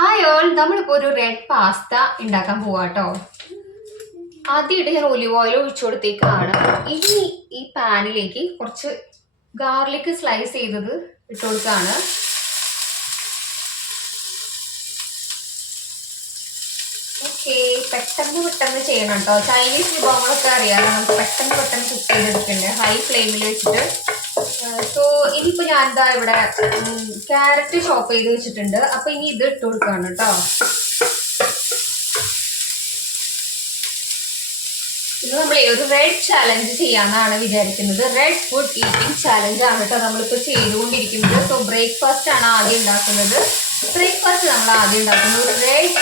Hi all നമ്മളിപ്പോൾ ഒരു red pasta ഉണ്ടാക്കാൻ പോവാട്ടോ ആദ്യമായിട്ട് ഞാൻ ഒലിവ് ഓയിൽ ഒഴിച്ചു കൊടുത്തേക്കാണ്. ഇനി ഈ പാനിലേക്ക് കുറച്ച് ഗാർലിക് സ്ലൈസ് ചെയ്തത് ഇട്ട് കൊടുക്കുകയാണ് ഓക്കെ പെട്ടെന്ന് പെട്ടെന്ന് ചെയ്യണം കേട്ടോ ചൈനീസ് വിഭവങ്ങളൊക്കെ അറിയാമല്ലോ നമുക്ക് പെട്ടെന്ന് പെട്ടെന്ന് കുക്ക് ചെയ്തെടുക്കണ്ടേ? ഹൈ ഫ്ലെയിമിൽ വെച്ചിട്ട്. സോ ഇനിയിപ്പോൾ ഞാൻ എന്താ ഇവിടെ ക്യാരറ്റ് ചോപ്പ് ചെയ്ത് വെച്ചിട്ടുണ്ട്. അപ്പൊ ഇനി ഇത് ഇട്ട് കൊടുക്കാണ് കേട്ടോ ഇത് നമ്മൾ ഒരു റെഡ് ചാലഞ്ച് ചെയ്യാന്നാണ് വിചാരിക്കുന്നത്? റെഡ് ഫുഡ് ഈറ്റിംഗ് ചാലഞ്ച് ആണ് കേട്ടോ നമ്മളിപ്പോൾ ചെയ്തുകൊണ്ടിരിക്കുന്നത്. സോ ബ്രേക്ക്ഫാസ്റ്റ് ആണ് ആദ്യം ഉണ്ടാക്കുന്നത്. ബ്രേക്ക്ഫാസ്റ്റ് നമ്മൾ ആദ്യം ഉണ്ടാക്കുന്നത് റെഡ്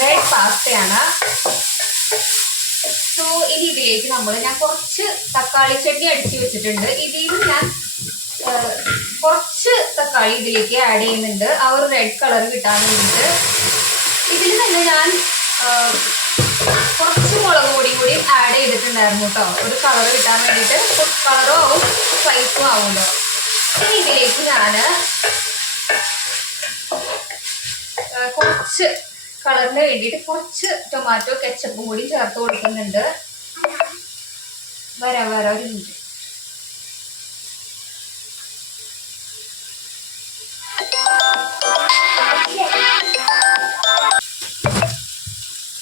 റെഡ് പാസ്തയാണ് സോ ഇനി ഇതിലേക്ക് നമ്മൾ ഞാൻ കുറച്ച് തക്കാളി ചട്നി അടിച്ചു വെച്ചിട്ടുണ്ട്. ഇതിൽ ഞാൻ കുറച്ച് തക്കാളി ഇതിലേക്ക് ആഡ് ചെയ്യുന്നുണ്ട്. ആ ഒരു റെഡ് കളർ കിട്ടാൻ വേണ്ടിയിട്ട്. ഇതിൽ തന്നെ ഞാൻ കുറച്ച് മുളക് പൊടി കൂടി ആഡ് ചെയ്തിട്ടുണ്ടായിരുന്നു കേട്ടോ ഒരു കളർ കിട്ടാൻ വേണ്ടിയിട്ട്. കളറും ആവും സ്പൈസും ആവുമല്ലോ ഇനി ഇതിലേക്ക് ഞാൻ കുറച്ച് കളറിന് വേണ്ടിയിട്ട് കുറച്ച് ടൊമാറ്റോ കെച്ചപ്പും കൂടി ചേർത്ത് കൊടുക്കുന്നുണ്ട്. വരാം വരാം ഒരു മിനിറ്റ്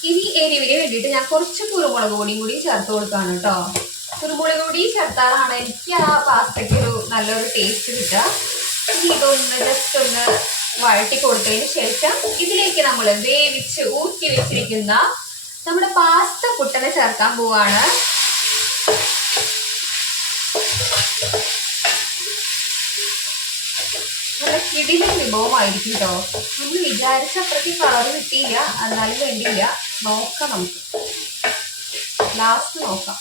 ഇനി എരിവിന് വേണ്ടിയിട്ട് ഞാൻ കുറച്ച് കുരുമുളക് പൊടിയും കൂടി ചേർത്ത് കൊടുക്കാണ് കേട്ടോ കുരുമുളക് പൊടി ചേർത്താലാണ് എനിക്ക് ആ പാസ്തയ്ക്ക് ഒരു നല്ലൊരു ടേസ്റ്റ് കിട്ടുക. ഇനി ഇതൊന്ന് ജസ്റ്റ് ഒന്ന് വഴട്ടി കൊടുത്തതിന് ശേഷം ഇതിലേക്ക് നമ്മൾ വേവിച്ച് ഊറ്റി വെച്ചിരിക്കുന്ന നമ്മുടെ പാസ്ത കുട്ടനെ ചേർക്കാൻ പോവാണ്. നല്ല കിടിലൻ വിഭവമായിരിക്കും കേട്ടോ നമ്മൾ വിചാരിച്ച അത്രയ്ക്ക് കളർ കിട്ടിയില്ല എന്നാലും വേണ്ടിയില്ല. നോക്കാം നമുക്ക്. ലാസ്റ്റ് നോക്കാം.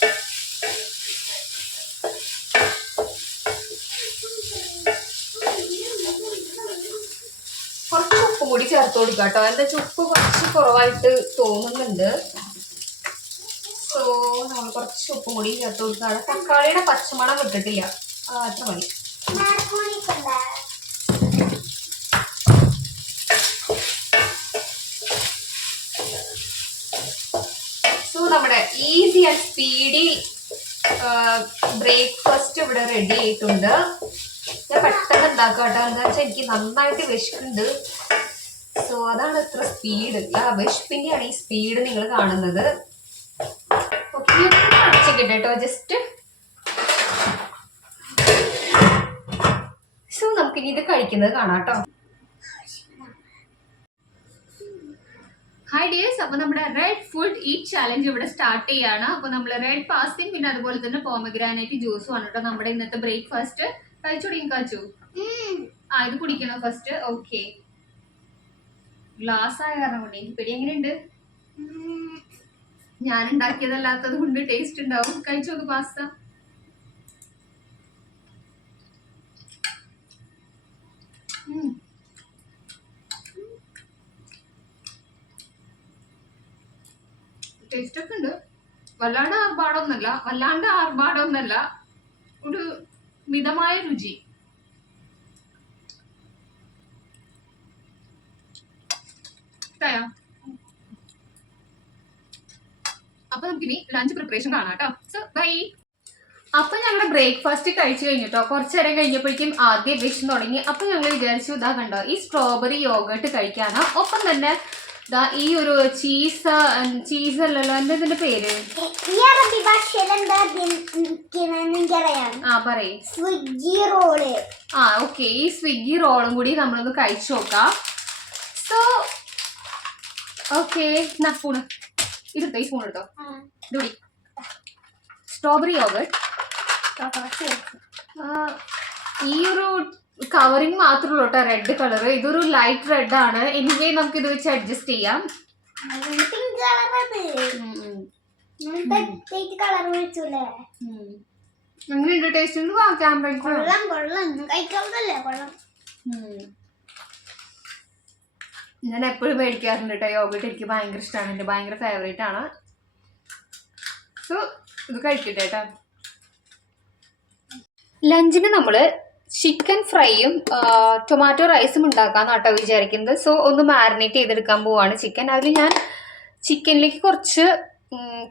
കൂടി ചേർത്ത് കൊടുക്കുക കേട്ടോ. എന്താ ചുപ്പ് കുറച്ച് കുറവായിട്ട് തോന്നുന്നുണ്ട്. സോ നമ്മൾ കുറച്ച് ഉപ്പും കൂടി ചേർത്ത് കൊടുക്കുകയാണ് തക്കാളിയുടെ പച്ചമണം വിട്ടിട്ടില്ല ആ, അത്ര മതി. സോ നമ്മുടെ ഈസി ആൻഡ് സ്പീഡി ബ്രേക്ക്ഫാസ്റ്റ് ഇവിടെ റെഡി ആയിട്ടുണ്ട്. ഞാൻ പെട്ടെന്ന് ഉണ്ടാക്കാം കേട്ടോ. എന്താ വെച്ചാൽ എനിക്ക് നന്നായിട്ട് വിശക്കുന്നുണ്ട്. സോ അതാണ് ഇത്ര സ്പീഡ് ആ വിശപ്പിന്റെയാണ് ഈ സ്പീഡ് നിങ്ങൾ കാണുന്നത്. ഓക്കെ അടച്ചിട്ടെ കേട്ടോ ജസ്റ്റ് സോ നമുക്കിനി ഇത് കഴിക്കുന്നത് കാണാം കേട്ടോ ഹായ് ഡിയേഴ്സ് അപ്പൊ നമ്മുടെ റെഡ് ഫുഡ് ഈറ്റ് ചാലഞ്ച് ഇവിടെ സ്റ്റാർട്ട് ചെയ്യാണ്. അപ്പൊ നമ്മൾ റെഡ് പാസ്തയും പിന്നെ അതുപോലെ തന്നെ പോമഗ്രാനൈറ്റ് ജ്യൂസും ആണ് കേട്ടോ നമ്മുടെ ഇന്നത്തെ ബ്രേക്ക്ഫാസ്റ്റ് കഴിച്ചു തുടങ്ങി കാച്ചു ആ ഇത് കുടിക്കണം ഫസ്റ്റ് ഓക്കെ ഗ്ലാസ് ആയ കാരണം കൊണ്ട് എനിക്ക് പിടി. എങ്ങനെയുണ്ട്? ഞാൻ ഉണ്ടാക്കിയതല്ലാത്തത് കൊണ്ട് ടേസ്റ്റ് ഉണ്ടാവും. കഴിച്ചു നോക്ക് പാസ്ത ടേസ്റ്റ് ഒക്കെ ഉണ്ട്. വല്ലാണ്ട് ആർഭാടൊന്നല്ല വല്ലാണ്ട് ആർഭാടൊന്നല്ല ഒരു മിതമായ രുചി. അപ്പൊ നമുക്ക് ഇനി ലഞ്ച് പ്രിപ്പറേഷൻ കാണാം കേട്ടോ സോ ബൈ അപ്പൊ ഞങ്ങളുടെ ബ്രേക്ക്ഫാസ്റ്റ് കഴിച്ചു കഴിഞ്ഞിട്ടോ? കുറച്ചു നേരം കഴിഞ്ഞപ്പോഴേക്കും ആദ്യം വിഷം തുടങ്ങി. അപ്പൊ ഞങ്ങൾ വിചാരിച്ചു ഇതാ കണ്ടോ ഈ സ്ട്രോബെറി യോഗട്ട് കഴിക്കാനോ. ഒപ്പം തന്നെ ദാ ഈ ഒരു ചീസ് ചീസ് അല്ലല്ലോ എന്താ ഇതിന്റെ പേര്? ആ പറയ്. സ്വിഗ്ഗി റോൾ ആ ഓക്കെ. ഈ സ്വിഗ്ഗി റോളും കൂടി നമ്മളൊന്ന് കഴിച്ചു നോക്കാം. So okay. എന്നാ ഇതെടുത്തോ ഈ സ്പൂൺ എടുത്തോ? ഇതുകൂടി സ്ട്രോബെറി യോഗട്ട് ഈ ഒരു കവറിങ് മാത്രമേ ഉള്ളൂ കേട്ടോ റെഡ് കളർ ഇതൊരു ലൈറ്റ് റെഡ് ആണ്. എനിവേ നമുക്ക് ഇത് വെച്ച് അഡ്ജസ്റ്റ് ചെയ്യാം. എങ്ങനെയുണ്ട് ടേസ്റ്റ് ഉണ്ട്. ക്യാമറ കൊള്ളാം കൊള്ളാം. കഴിക്കാവുന്നല്ലേ കൊള്ളാം. ഞാൻ എപ്പോഴും മേടിക്കാറുണ്ട് കേട്ടോ യോഗട്ട്. എനിക്ക് ഭയങ്കര ഇഷ്ടമാണ് എന്റെ ഭയങ്കര ഫേവറേറ്റ് ആണ്. സോ ഇത് കഴിക്കട്ടെ കേട്ടോ ലഞ്ചിന് നമ്മൾ ചിക്കൻ ഫ്രൈയും ടൊമാറ്റോ റൈസും ഉണ്ടാക്കാന്നാട്ടോ വിചാരിക്കുന്നത്. സോ ഒന്ന് മാരിനേറ്റ് ചെയ്തെടുക്കാൻ പോവാണ് ചിക്കൻ അതിൽ ഞാൻ ചിക്കനിലേക്ക് കുറച്ച്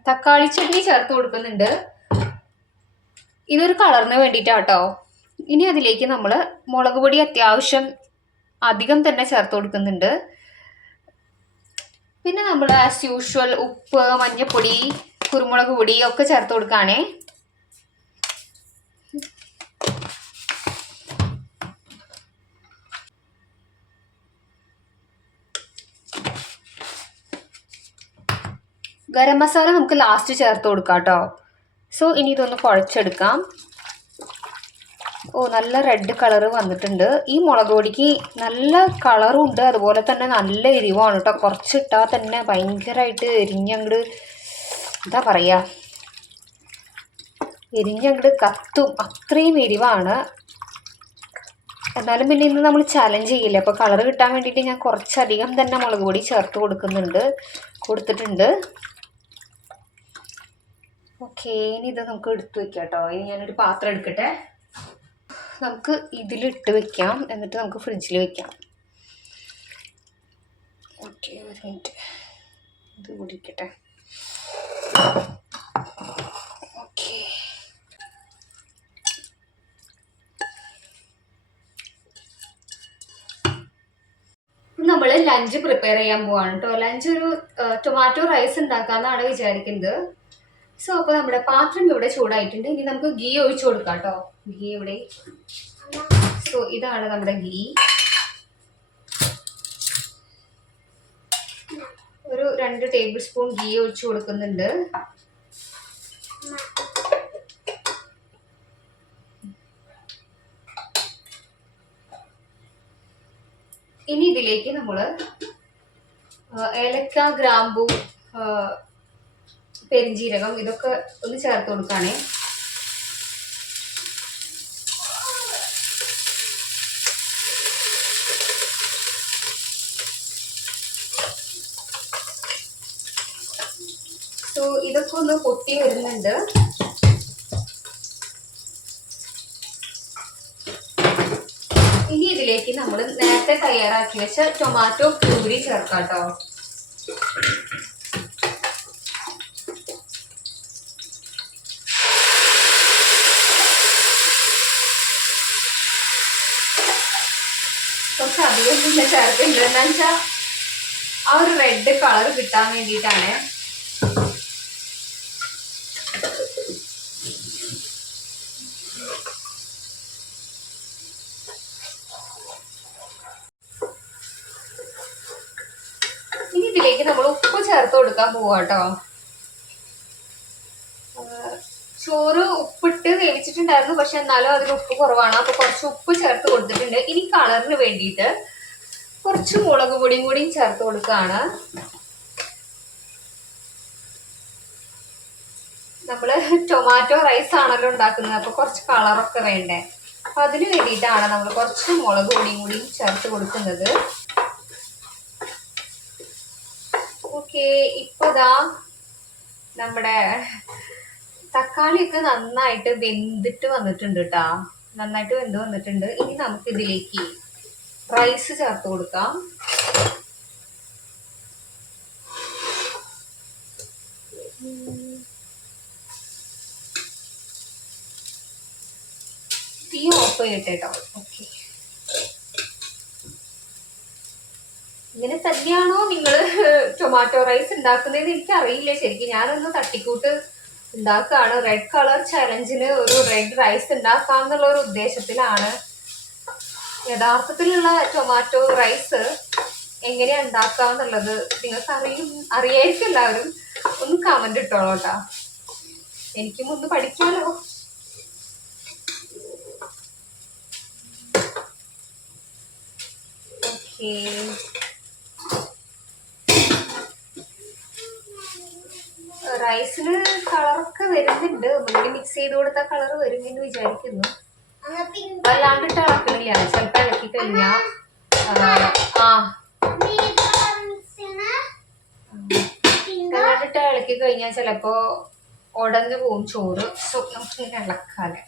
തക്കാളി ചട്നി ചേർത്ത് കൊടുക്കുന്നുണ്ട്. ഇതൊരു കളറിന് വേണ്ടിയിട്ടാട്ടോ ഇനി അതിലേക്ക് നമ്മൾ മുളക് പൊടി അത്യാവശ്യം അധികം തന്നെ ചേർത്ത് കൊടുക്കുന്നുണ്ട്. പിന്നെ നമ്മൾ ആസ് യൂഷ്വൽ ഉപ്പ് മഞ്ഞൾപ്പൊടി കുരുമുളക് പൊടി ഒക്കെ ചേർത്ത് കൊടുക്കുകയാണേ ഗരം മസാല നമുക്ക് ലാസ്റ്റ് ചേർത്ത് കൊടുക്കാം കേട്ടോ സോ ഇനി ഇതൊന്ന് കുഴച്ചെടുക്കാം. ഓ നല്ല റെഡ് കളർ വന്നിട്ടുണ്ട്. ഈ മുളക് പൊടിക്ക് നല്ല കളറും ഉണ്ട്. അതുപോലെ തന്നെ നല്ല എരിവാണ് കേട്ടോ കുറച്ചിട്ടാൽ തന്നെ ഭയങ്കരമായിട്ട് എരിഞ്ഞങ്ങട് എന്താ പറയുക എരിഞ്ഞങ്ങട് കത്തും. അത്രയും എരിവാണ്. എന്നാലും പിന്നെ ഇന്ന് നമ്മൾ ചലഞ്ച് ചെയ്യില്ല? അപ്പോൾ കളർ കിട്ടാൻ വേണ്ടിയിട്ട് ഞാൻ കുറച്ചധികം തന്നെ മുളക് പൊടി ചേർത്ത് കൊടുക്കുന്നുണ്ട്. കൊടുത്തിട്ടുണ്ട്. ഓക്കേ ഇനി ഇത് നമുക്ക് എടുത്തു വയ്ക്കാം കേട്ടോ ഇനി ഞാനൊരു പാത്രം എടുക്കട്ടെ. നമുക്ക് ഇതിലിട്ട് വെക്കാം. എന്നിട്ട് നമുക്ക് ഫ്രിഡ്ജിൽ വെക്കാം. ഓക്കെ ഒരു മിനിറ്റ്. ഇത് കുടിക്കട്ടെ. ഓക്കെ. നമ്മൾ ലഞ്ച് പ്രിപ്പയർ ചെയ്യാൻ പോവാണ് കേട്ടോ ലഞ്ച് ഒരു ടൊമാറ്റോ റൈസ് ഉണ്ടാക്കാന്നാണ് വിചാരിക്കുന്നത്. സോ അപ്പോൾ നമ്മുടെ പാത്രം ഇവിടെ ചൂടായിട്ടുണ്ട്. ഇനി നമുക്ക് ഗീ ഒഴിച്ചു കൊടുക്കാം കേട്ടോ. ഗീ ഇവിടെ. സോ ഇതാണ് നമ്മുടെ ഗീ ഒരു രണ്ട് ടേബിൾ സ്പൂൺ ഗീ ഒഴിച്ചു കൊടുക്കുന്നുണ്ട്. ഇനി ഇതിലേക്ക് നമ്മൾ ഏലക്ക ഗ്രാമ്പു പെരിഞ്ജീരകം ഇതൊക്കെ ഒന്ന് ചേർത്ത് കൊടുക്കുകയാണേ സോ ഇതൊക്കെ ഒന്ന് പൊട്ടി വരുന്നുണ്ട്. ഇനി ഇതിലേക്ക് നമ്മൾ നേരത്തെ തയ്യാറാക്കി വെച്ച ടൊമാറ്റോ പ്യൂരി ചേർക്കാം കേട്ടോ കുറച്ച് അധികം പിന്നെ ചേർക്കുന്നുണ്ട് എന്താ വെച്ചാൽ ആ ഒരു റെഡ് കളർ കിട്ടാൻ വേണ്ടിയിട്ടാണ്. ഇനി ഇതിലേക്ക് നമ്മൾ ഉപ്പ് ചേർത്ത് കൊടുക്കാൻ പോവാട്ടോ. ചോറ് ഉപ്പിട്ട് വേവിച്ചിട്ടുണ്ടായിരുന്നു പക്ഷെ എന്നാലും അതിന് ഉപ്പ് കുറവാണ്. അപ്പൊ കുറച്ച് ഉപ്പ് ചേർത്ത് കൊടുത്തിട്ടുണ്ട്. ഇനി കളറിന് വേണ്ടിയിട്ട് കുറച്ച് മുളക് പൊടിയും കൂടി ചേർത്ത് കൊടുക്കുകയാണ് നമ്മൾ ടൊമാറ്റോ റൈസ് ആണല്ലോ ഉണ്ടാക്കുന്നത്. അപ്പൊ കുറച്ച് കളറൊക്കെ വേണ്ടേ? അപ്പൊ അതിന് വേണ്ടിയിട്ടാണ് നമ്മൾ കുറച്ച് മുളക് പൊടിയും കൂടി ചേർത്ത് കൊടുക്കുന്നത്. ഓക്കെ ഇപ്പതാ നമ്മുടെ തക്കാളിയൊക്കെ നന്നായിട്ട് വെന്തിട്ട് വന്നിട്ടുണ്ട് കേട്ടാ നന്നായിട്ട് വെന്ത് വന്നിട്ടുണ്ട്. ഇനി നമുക്ക് ഇതിലേക്ക് റൈസ് ചേർത്ത് കൊടുക്കാം. തീ ഓഫ് ചെയ്യട്ടെ ഓക്കെ. ഇങ്ങനെ തന്നെയാണോ നിങ്ങൾ ടൊമാറ്റോ റൈസ് ഉണ്ടാക്കുന്നതെന്ന് എനിക്ക് അറിയില്ല ശരിക്കും ഞാനൊന്ന് തട്ടിക്കൂട്ട് ഉണ്ടാക്കുകയാണ്. റെഡ് കളർ ചലഞ്ചിന് ഒരു റെഡ് റൈസ് ഉണ്ടാക്കാം എന്നുള്ള ഒരു ഉദ്ദേശത്തിലാണ്. യഥാർത്ഥത്തിലുള്ള ടൊമാറ്റോ റൈസ് എങ്ങനെയാ ഉണ്ടാക്കുക എന്നുള്ളത് നിങ്ങൾക്ക് അറിയും അറിയായിരിക്കും എല്ലാവരും. ഒന്ന് കമന്റ് ഇട്ടോളൂ കേട്ടാ. എനിക്കും ഒന്ന് പഠിക്കാലോ. ഓക്കേ റൈസിൽ കളറൊക്കെ വരുന്നുണ്ട്. ഒന്നുകൂടി മിക്സ് ചെയ്ത് കൊടുത്താൽ കളർ വരുമെന്ന് വിചാരിക്കുന്നു. വല്ലാണ്ടിട്ട് ഇളക്കണില്ല ചിലപ്പോൾ ഇളക്കി കഴിഞ്ഞാ ആ. വല്ലാണ്ടിട്ട് ഇളക്കി കഴിഞ്ഞാൽ ചിലപ്പോ ഉടഞ്ഞു പോവും ചോറ്. സോ നമുക്ക് ഇങ്ങനെ ഇളക്കാതെ.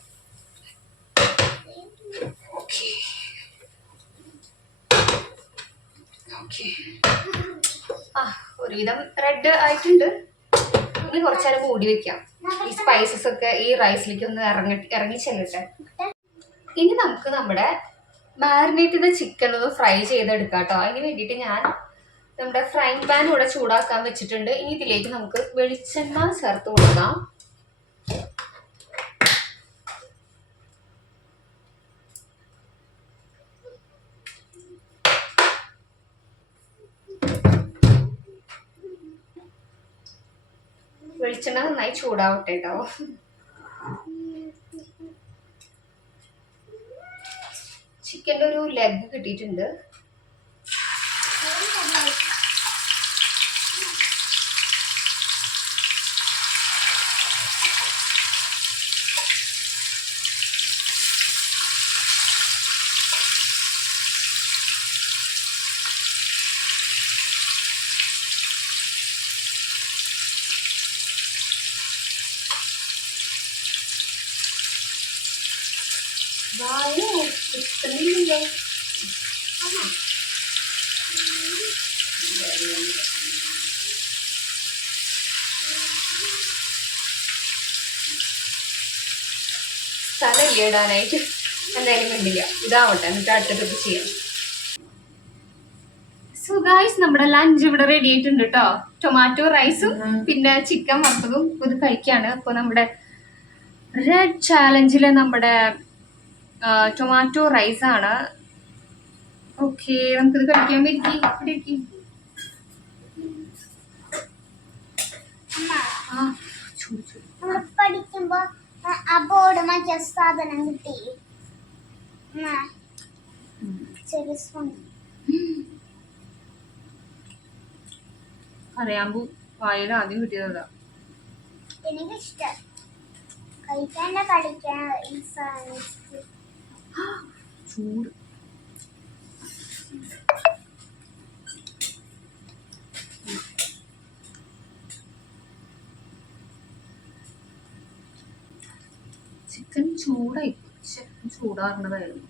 ആ ഒരുവിധം റെഡ് ആയിട്ടുണ്ട്. ഇനി കുറച്ച് നേരം മൂടി വെക്കാം. ഈ സ്പൈസസ് ഒക്കെ ഈ റൈസിലേക്ക് ഒന്ന് ഇറങ്ങി ഇറങ്ങി ചെല്ലട്ടെ ഇനി നമുക്ക് നമ്മുടെ മാരിനേറ്റ് ചെയ്ത ചിക്കൻ ഒന്ന് ഫ്രൈ ചെയ്തെടുക്കാം കേട്ടോ അതിന് വേണ്ടിയിട്ട് ഞാൻ നമ്മുടെ ഫ്രൈങ് പാൻ ഇവിടെ ചൂടാക്കാൻ വെച്ചിട്ടുണ്ട്. ഇനി ഇതിലേക്ക് നമുക്ക് വെളിച്ചെണ്ണ ചേർത്ത് കൊടുക്കാം. വെളിച്ചെണ്ണ നന്നായി ചൂടാവട്ടെ കേട്ടോ ചിക്കന്റെ ഒരു ലെഗ് കിട്ടിയിട്ടുണ്ട്. വായോ കിട്ടുന്നില്ലല്ലോ സ്ഥലമില്ല ഇടാനായിട്ട് എന്തായാലും വേണ്ടില്ല ഇതാവട്ടെ എന്നിട്ട് അടുത്ത ട്രിപ്പ് ചെയ്യാം. സോ ഗായ്സ് നമ്മുടെ ലഞ്ച് ഇവിടെ റെഡി ആയിട്ടുണ്ട് കേട്ടോ ടൊമാറ്റോ റൈസും പിന്നെ ചിക്കൻ വറുത്തതും ഇത് കഴിക്കാണ്. അപ്പോൾ നമ്മുടെ റെഡ് ചാലഞ്ചിലെ നമ്മുടെ ടൊമാറ്റോ റൈസ് ആണ്. ഓക്കെ നമുക്കിത് കഴിക്കാൻ പറ്റി ഇവിടെ ഇരിക്കി പഠിക്കുമ്പോ മറ്റേ സാധനം കിട്ടി. അമ്മ ചെറിയ സ്പൂൺ അറിയാമ്പൂ വായിൽ ആദ്യം കിട്ടിയതാ. എനിക്കിഷ്ടം. കഴിക്കാണ്ട കളിക്കാൻ ഈ സാധനം ഇഷ്ടം. ചൂട്. ചിക്കൻ ചൂടായി. ചിക്കൻ ചൂടാറുന്നതായിരുന്നു.